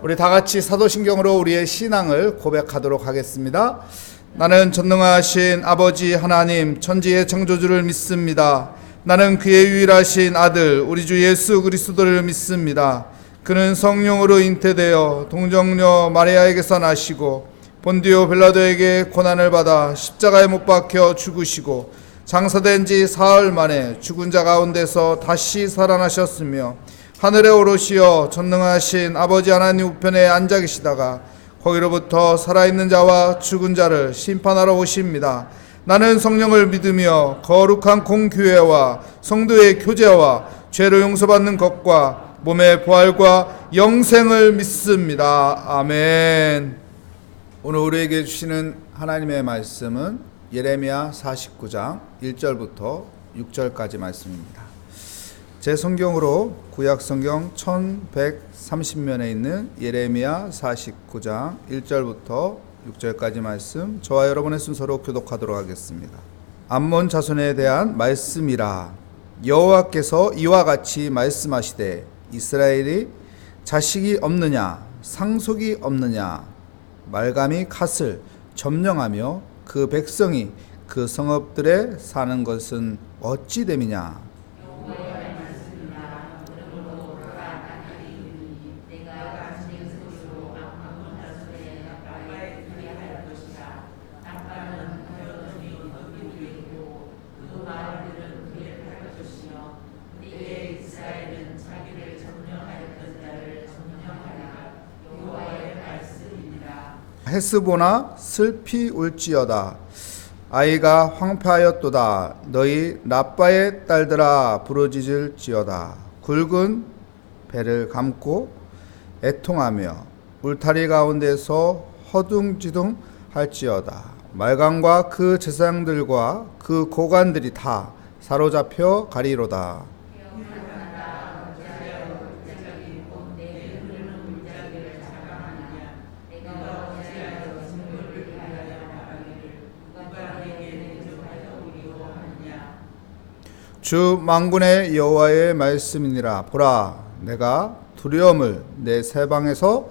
우리 다 같이 사도신경으로 우리의 신앙을 고백하도록 하겠습니다. 나는 전능하신 아버지 하나님 천지의 창조주를 믿습니다. 나는 그의 유일하신 아들 우리 주 예수 그리스도를 믿습니다. 그는 성령으로 잉태되어 동정녀 마리아에게서 나시고 본디오 빌라도에게 고난을 받아 십자가에 못 박혀 죽으시고 장사된 지 사흘 만에 죽은 자 가운데서 다시 살아나셨으며 하늘에 오르시어 전능하신 아버지 하나님 우편에 앉아 계시다가 거기로부터 살아있는 자와 죽은 자를 심판하러 오십니다. 나는 성령을 믿으며 거룩한 공교회와 성도의 교제와 죄를 용서받는 것과 몸의 부활과 영생을 믿습니다. 아멘. 오늘 우리에게 주시는 하나님의 말씀은 예레미야 49장 1절부터 6절까지 말씀입니다. 제 성경으로 구약 성경 1130면에 있는 예레미야 49장 1절부터 6절까지 말씀, 저와 여러분의 순서로 교독하도록 하겠습니다. 암몬 자손에 대한 말씀이라. 여호와께서 이와 같이 말씀하시되 이스라엘이 자식이 없느냐 상속이 없느냐 말감이 갓을 점령하며 그 백성이 그 성읍들에 사는 것은 어찌 됨이냐. 헤스보나 슬피 울지어다. 아이가 황폐하였도다. 너희 라빠의 딸들아 부르짖을지어다. 굵은 배를 감고 애통하며 울타리 가운데서 허둥지둥 할지어다. 말간과 그 제사장들과 그 고관들이 다 사로잡혀 가리로다. 주 만군의 여호와의 말씀이니라. 보라, 내가 두려움을 내 세방에서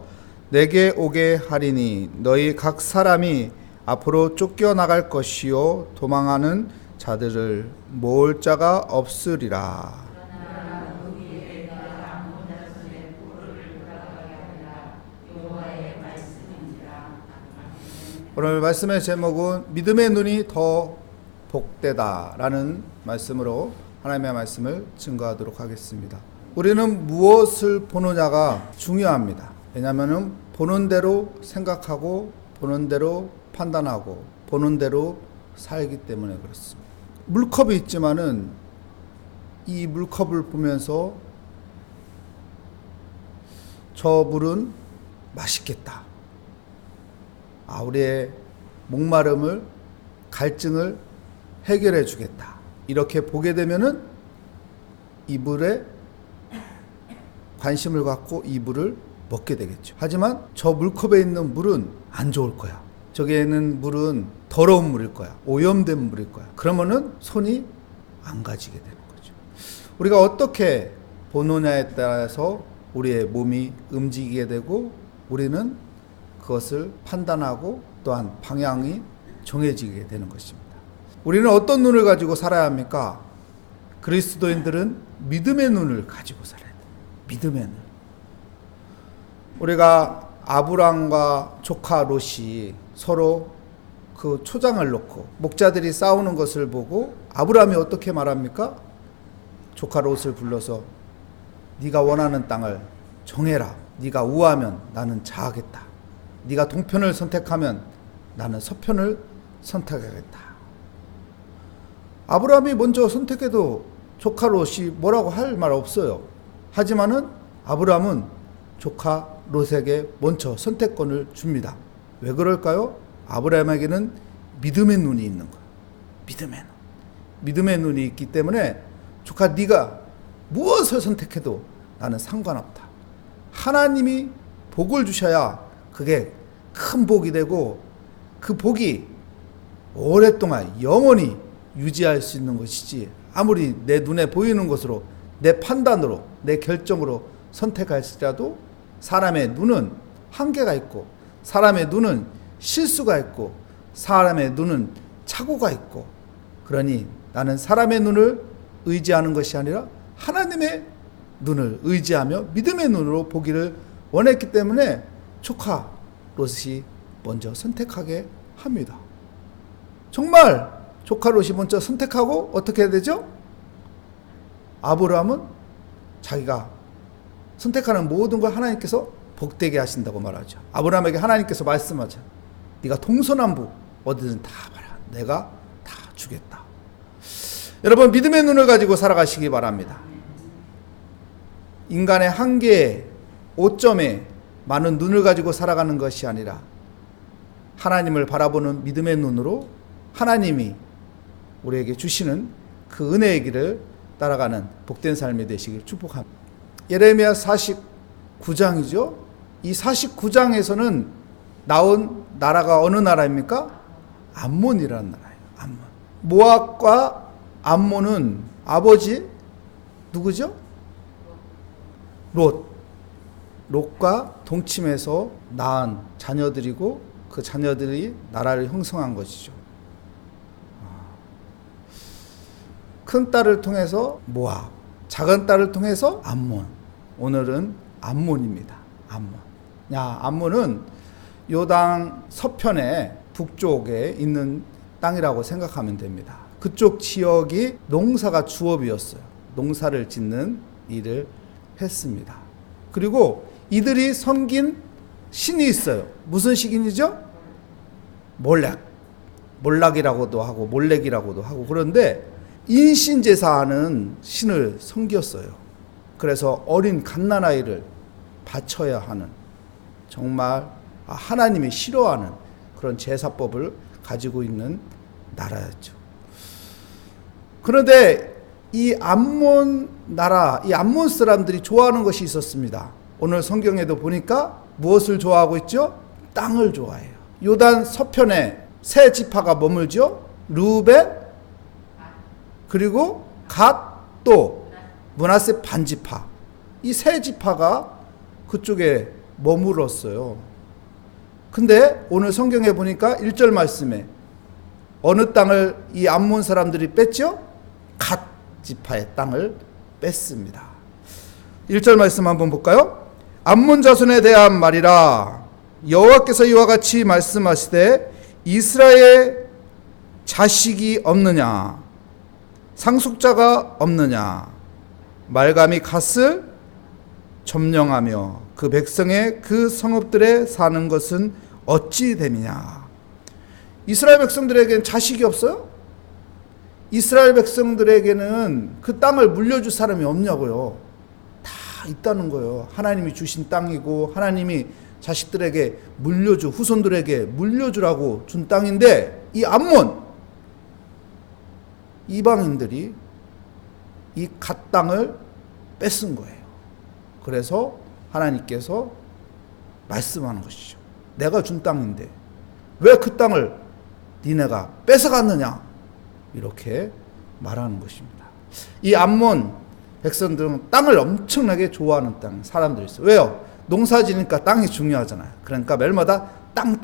내게 오게 하리니 너희 각 사람이 앞으로 쫓겨나갈 것이요 도망하는 자들을 모을 자가 없으리라. 오늘 말씀의 제목은 믿음의 눈이 더 복되다라는 말씀으로 하나님의 말씀을 증거하도록 하겠습니다. 우리는 무엇을 보느냐가 중요합니다. 왜냐하면 보는 대로 생각하고 보는 대로 판단하고 보는 대로 살기 때문에 그렇습니다. 물컵이 있지만은 이 물컵을 보면서 저 물은 맛있겠다. 우리의 목마름을, 갈증을 해결해 주겠다. 이렇게 보게 되면은 이 물에 관심을 갖고 이 물을 먹게 되겠죠. 하지만 저 물컵에 있는 물은 안 좋을 거야. 저기에 있는 물은 더러운 물일 거야. 오염된 물일 거야. 그러면은 손이 안 가지게 되는 거죠. 우리가 어떻게 보느냐에 따라서 우리의 몸이 움직이게 되고 우리는 그것을 판단하고 또한 방향이 정해지게 되는 것입니다. 우리는 어떤 눈을 가지고 살아야 합니까? 그리스도인들은 믿음의 눈을 가지고 살아야 돼요. 믿음의 눈. 우리가 아브람과 조카 롯이 서로 그 초장을 놓고 목자들이 싸우는 것을 보고 아브람이 어떻게 말합니까? 조카 롯을 불러서 네가 원하는 땅을 정해라. 네가 우하면 나는 자하겠다. 네가 동편을 선택하면 나는 서편을 선택하겠다. 아브라함이 먼저 선택해도 조카 롯이 뭐라고 할 말 없어요. 하지만은 아브라함은 조카 롯에게 먼저 선택권을 줍니다. 왜 그럴까요? 아브라함에게는 믿음의 눈이 있는 거예요. 믿음의 눈. 믿음의 눈이 있기 때문에 조카 네가 무엇을 선택해도 나는 상관없다. 하나님이 복을 주셔야 그게 큰 복이 되고 그 복이 오랫동안 영원히 유지할 수 있는 것이지 아무리 내 눈에 보이는 것으로 내 판단으로 내 결정으로 선택할지라도 사람의 눈은 한계가 있고, 사람의 눈은 실수가 있고, 사람의 눈은 착오가 있고, 그러니 나는 사람의 눈을 의지하는 것이 아니라 하나님의 눈을 의지하며 믿음의 눈으로 보기를 원했기 때문에 조카 롯이 먼저 선택하게 합니다. 정말 조카 롯이 먼저 선택하고 어떻게 해야 되죠? 아브라함은 자기가 선택하는 모든 걸 하나님께서 복되게 하신다고 말하죠. 아브라함에게 하나님께서 말씀하죠. 네가 동서남북 어디든 다 봐라. 내가 다 주겠다. 여러분, 믿음의 눈을 가지고 살아가시기 바랍니다. 인간의 한계에, 오점에 많은 눈을 가지고 살아가는 것이 아니라 하나님을 바라보는 믿음의 눈으로 하나님이 우리에게 주시는 그 은혜의 길을 따라가는 복된 삶이 되시길 축복합니다. 예레미야 49장이죠. 이 49장에서는 나온 나라가 어느 나라입니까? 암몬이라는 나라예요. 암몬. 모압과 암몬은 아버지 누구죠? 롯과 동침해서 낳은 자녀들이고 그 자녀들이 나라를 형성한 것이죠. 큰 딸을 통해서 모압, 작은 딸을 통해서 암몬. 오늘은 암몬입니다. 암몬은 요당 서편의 북쪽에 있는 땅이라고 생각하면 됩니다. 그쪽 지역이 농사가 주업이었어요. 농사를 짓는 일을 했습니다. 그리고 이들이 섬긴 신이 있어요. 무슨 신이죠? 몰락이라고도 하고 몰렉이라고도 하고. 그런데 인신제사하는 신을 섬겼어요. 그래서 어린 갓난아이를 바쳐야 하는, 정말 하나님이 싫어하는 그런 제사법을 가지고 있는 나라였죠. 그런데 이 암몬 나라, 이 암몬 사람들이 좋아하는 것이 있었습니다. 오늘 성경에도 보니까 무엇을 좋아하고 있죠? 땅을 좋아해요. 요단 서편에 세 지파가 머물죠. 르우벤, 그리고 갓, 또 므낫세 반지파. 이 세 지파가 그쪽에 머물었어요. 근데 오늘 성경에 보니까 1절 말씀에 어느 땅을 이 암몬 사람들이 뺐죠? 갓 지파의 땅을 뺐습니다. 1절 말씀 한번 볼까요? 암몬 자손에 대한 말이라. 여호와께서 이와 같이 말씀하시되 이스라엘 자식이 없느냐, 상속자가 없느냐, 말감이 갓을 점령하며 그 백성의 그 성읍들에 사는 것은 어찌 됨이냐. 이스라엘 백성들에게는 자식이 없어요? 이스라엘 백성들에게는 그 땅을 물려줄 사람이 없냐고요. 다 있다는 거예요. 하나님이 주신 땅이고 하나님이 자식들에게 물려주, 후손들에게 물려주라고 준 땅인데, 이 암몬 이방인들이 이 갓 땅을 뺏은 거예요. 그래서 하나님께서 말씀하는 것이죠. 내가 준 땅인데 왜 그 땅을 니네가 뺏어갔느냐, 이렇게 말하는 것입니다. 이 암몬 백성들은 땅을 엄청나게 좋아하는 땅 사람들이 있어요. 왜요? 농사 지니까 땅이 중요하잖아요. 그러니까 매일마다 땅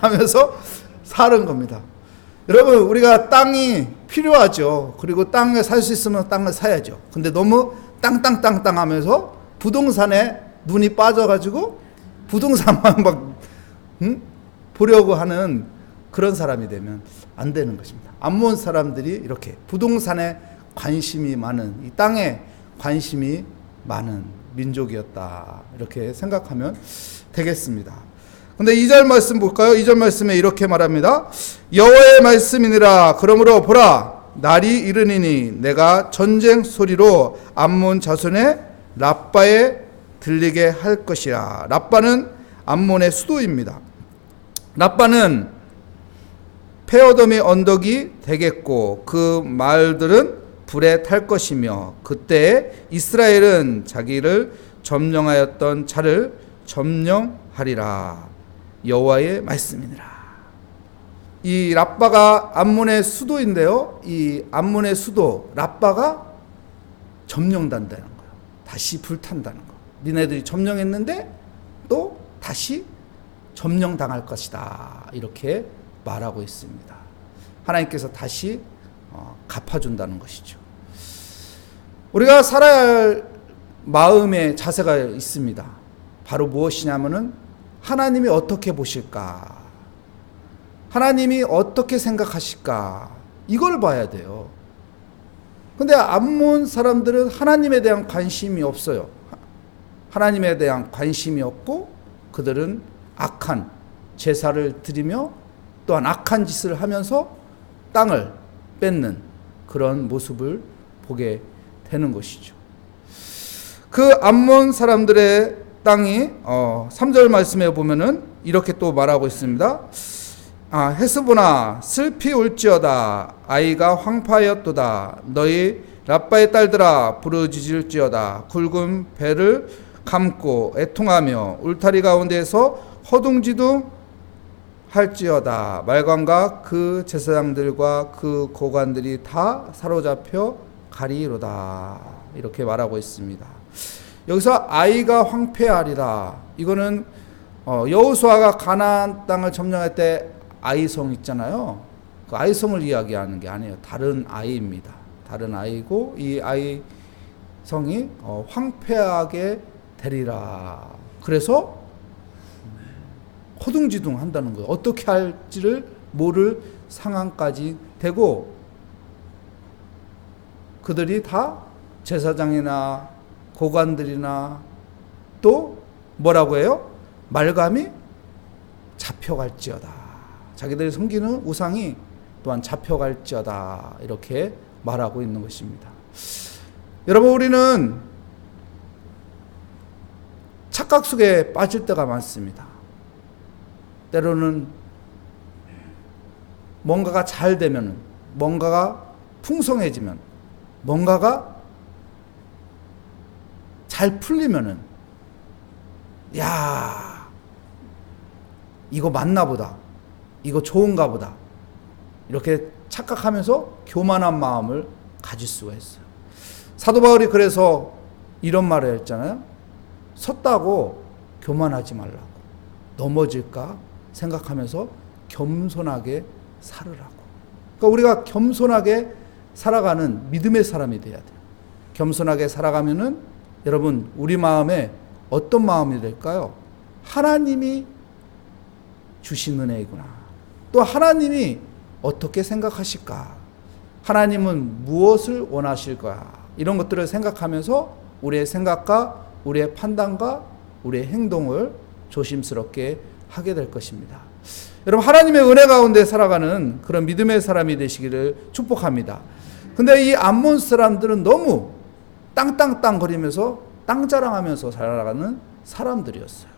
하면서 사는 겁니다. 여러분, 우리가 땅이 필요하죠. 그리고 땅에 살 수 있으면 땅을 사야죠. 근데 너무 땅 하면서 부동산에 눈이 빠져가지고 부동산만 막 보려고 하는 그런 사람이 되면 안 되는 것입니다. 암몬 사람들이 이렇게 부동산에 관심이 많은, 이 땅에 관심이 많은 민족이었다, 이렇게 생각하면 되겠습니다. 근데 2절 말씀 볼까요? 2절 말씀에 이렇게 말합니다. 여호와의 말씀이니라. 그러므로 보라, 날이 이르니니 내가 전쟁 소리로 암몬 자손의 랍바에 들리게 할 것이라. 랍바는 암몬의 수도입니다. 랍바는 페어덤의 언덕이 되겠고 그 마을들은 불에 탈 것이며 그때 이스라엘은 자기를 점령하였던 자를 점령하리라. 여호와의 말씀이니라. 이 랍바가 암몬의 수도인데요, 이 암몬의 수도 랍바가 점령된다는 거예요. 다시 불탄다는 거. 니네들이 점령했는데 또 다시 점령당할 것이다. 이렇게 말하고 있습니다. 하나님께서 다시 갚아준다는 것이죠. 우리가 살아야 할 마음의 자세가 있습니다. 바로 무엇이냐면은 하나님이 어떻게 보실까? 하나님이 어떻게 생각하실까? 이걸 봐야 돼요. 근데 암몬 사람들은 하나님에 대한 관심이 없어요. 하나님에 대한 관심이 없고 그들은 악한 제사를 드리며 또한 악한 짓을 하면서 땅을 뺏는 그런 모습을 보게 되는 것이죠. 그 암몬 사람들의 땅이 3절 말씀에 보면은 이렇게 또 말하고 있습니다. 헤스보나 슬피 울지어다. 아이가 황파하였도다. 너희 라빠의 딸들아 부르짖을지어다. 굵은 배를 감고 애통하며 울타리 가운데에서 허둥지둥 할지어다. 말관과 그 제사장들과 그 고관들이 다 사로잡혀 가리이로다. 이렇게 말하고 있습니다. 여기서 아이가 황폐하리라. 이거는 여호수아가 가나안 땅을 점령할 때 아이성 있잖아요. 그 아이성을 이야기하는 게 아니에요. 다른 아이입니다. 다른 아이고 이 아이성이 황폐하게 되리라. 그래서 허둥지둥 한다는 거예요. 어떻게 할지를 모를 상황까지 되고 그들이 다 제사장이나 고관들이나 또 뭐라고 해요? 말감이 잡혀갈지어다. 자기들이 섬기는 우상이 또한 잡혀갈지어다. 이렇게 말하고 있는 것입니다. 여러분, 우리는 착각 속에 빠질 때가 많습니다. 때로는 뭔가가 잘 되면, 뭔가가 풍성해지면, 뭔가가 잘 풀리면은, 야, 이거 맞나 보다. 이거 좋은가 보다. 이렇게 착각하면서 교만한 마음을 가질 수가 있어요. 사도 바울이 그래서 이런 말을 했잖아요. 섰다고 교만하지 말라고. 넘어질까 생각하면서 겸손하게 살으라고. 그러니까 우리가 겸손하게 살아가는 믿음의 사람이 돼야 돼요. 겸손하게 살아가면은 여러분, 우리 마음에 어떤 마음이 될까요? 하나님이 주신 은혜이구나. 또 하나님이 어떻게 생각하실까? 하나님은 무엇을 원하실까? 이런 것들을 생각하면서 우리의 생각과 우리의 판단과 우리의 행동을 조심스럽게 하게 될 것입니다. 여러분, 하나님의 은혜 가운데 살아가는 그런 믿음의 사람이 되시기를 축복합니다. 근데 이 암몬 사람들은 너무 땅땅땅 거리면서 땅 자랑하면서 살아가는 사람들이었어요.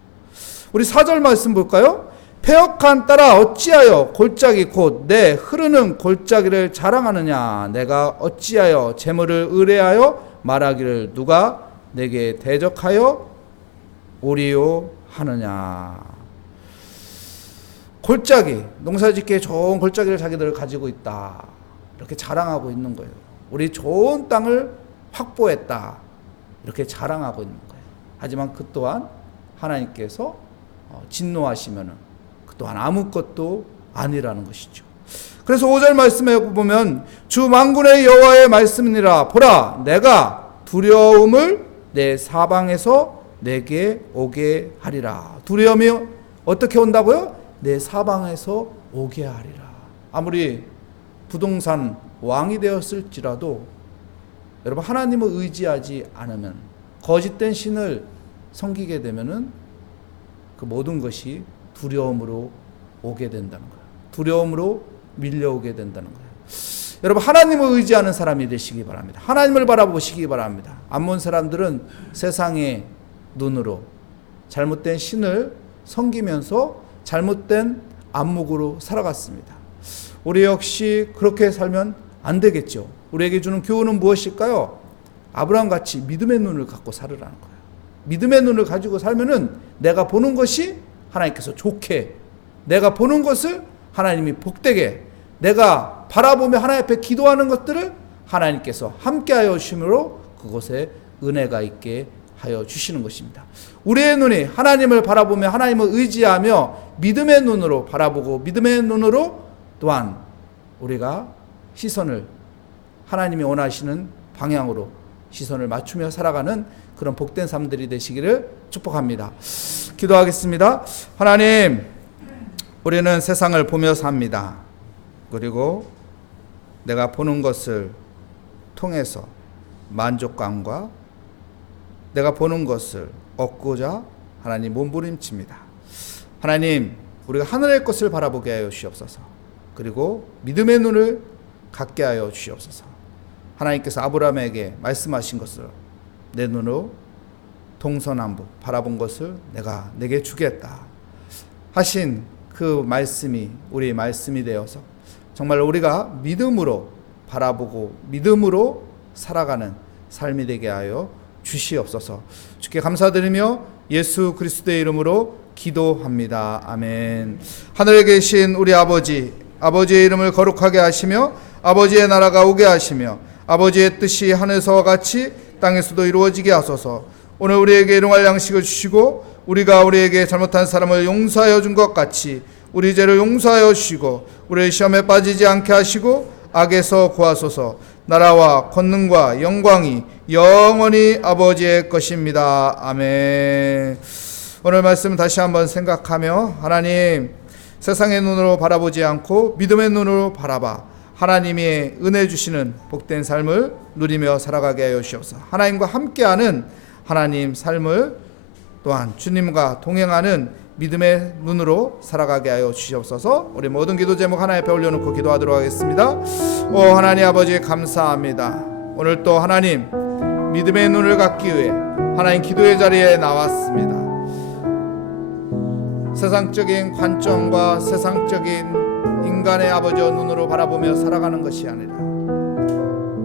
우리 4절 말씀 볼까요? 패역한 딸아 어찌하여 골짜기 곧 내 흐르는 골짜기를 자랑하느냐. 내가 어찌하여 재물을 의뢰하여 말하기를 누가 내게 대적하여 오리요 하느냐. 골짜기, 농사짓기에 좋은 골짜기를 자기들 가지고 있다. 이렇게 자랑하고 있는 거예요. 우리 좋은 땅을 확보했다. 이렇게 자랑하고 있는 거예요. 하지만 그 또한 하나님께서 진노하시면은 그 또한 아무것도 아니라는 것이죠. 그래서 5절 말씀에 보면 주 만군의 여호와의 말씀이니라. 보라, 내가 두려움을 내 사방에서 내게 오게 하리라. 두려움이 어떻게 온다고요? 내 사방에서 오게 하리라. 아무리 부동산 왕이 되었을지라도 여러분, 하나님을 의지하지 않으면, 거짓된 신을 섬기게 되면은 그 모든 것이 두려움으로 오게 된다는 거예요. 두려움으로 밀려오게 된다는 거예요. 여러분, 하나님을 의지하는 사람이 되시기 바랍니다. 하나님을 바라보시기 바랍니다. 암몬 사람들은 세상의 눈으로 잘못된 신을 섬기면서 잘못된 안목으로 살아갔습니다. 우리 역시 그렇게 살면 안 되겠죠. 우리에게 주는 교훈은 무엇일까요? 아브라함같이 믿음의 눈을 갖고 살으라는 거예요. 믿음의 눈을 가지고 살면은 내가 보는 것이 하나님께서 좋게, 내가 보는 것을 하나님이 복되게, 내가 바라보며 하나님 앞에 기도하는 것들을 하나님께서 함께하여 주심으로 그곳에 은혜가 있게 하여 주시는 것입니다. 우리의 눈이 하나님을 바라보며 하나님을 의지하며 믿음의 눈으로 바라보고 믿음의 눈으로 또한 우리가 시선을 하나님이 원하시는 방향으로 시선을 맞추며 살아가는 그런 복된 삶들이 되시기를 축복합니다. 기도하겠습니다. 하나님, 우리는 세상을 보며 삽니다. 그리고 내가 보는 것을 통해서 만족감과 내가 보는 것을 얻고자 하나님 몸부림칩니다. 하나님, 우리가 하늘의 것을 바라보게 하여 주시옵소서. 그리고 믿음의 눈을 갖게 하여 주시옵소서. 하나님께서 아브라함에게 말씀하신 것을 내 눈으로 동서남북 바라본 것을 내가 내게 주겠다 하신 그 말씀이 우리의 말씀이 되어서 정말 우리가 믿음으로 바라보고 믿음으로 살아가는 삶이 되게 하여 주시옵소서. 주께 감사드리며 예수 그리스도의 이름으로 기도합니다. 아멘. 하늘에 계신 우리 아버지, 아버지의 이름을 거룩하게 하시며 아버지의 나라가 오게 하시며 아버지의 뜻이 하늘에서와 같이 땅에서도 이루어지게 하소서. 오늘 우리에게 일용할 양식을 주시고 우리가 우리에게 잘못한 사람을 용서하여 준 것 같이 우리 죄를 용서하여 주시고 우리의 시험에 빠지지 않게 하시고 악에서 구하소서. 나라와 권능과 영광이 영원히 아버지의 것입니다. 아멘. 오늘 말씀 다시 한번 생각하며 하나님, 세상의 눈으로 바라보지 않고 믿음의 눈으로 바라봐 하나님의 은혜 주시는 복된 삶을 누리며 살아가게 하여 주옵소서. 하나님과 함께하는 하나님 삶을 또한 주님과 동행하는 믿음의 눈으로 살아가게 하여 주시옵소서. 우리 모든 기도 제목 하나 옆에 올려놓고 기도하도록 하겠습니다. 오 하나님 아버지, 감사합니다. 오늘 또 하나님 믿음의 눈을 갖기 위해 하나님 기도의 자리에 나왔습니다. 세상적인 관점과 세상적인 인간의 아버지의 눈으로 바라보며 살아가는 것이 아니라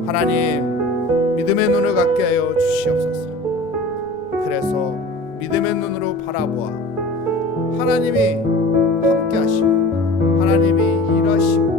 하나님 믿음의 눈을 갖게 하여 주시옵소서. 그래서 믿음의 눈으로 바라보아 하나님이 함께 하시고 하나님이 일하시고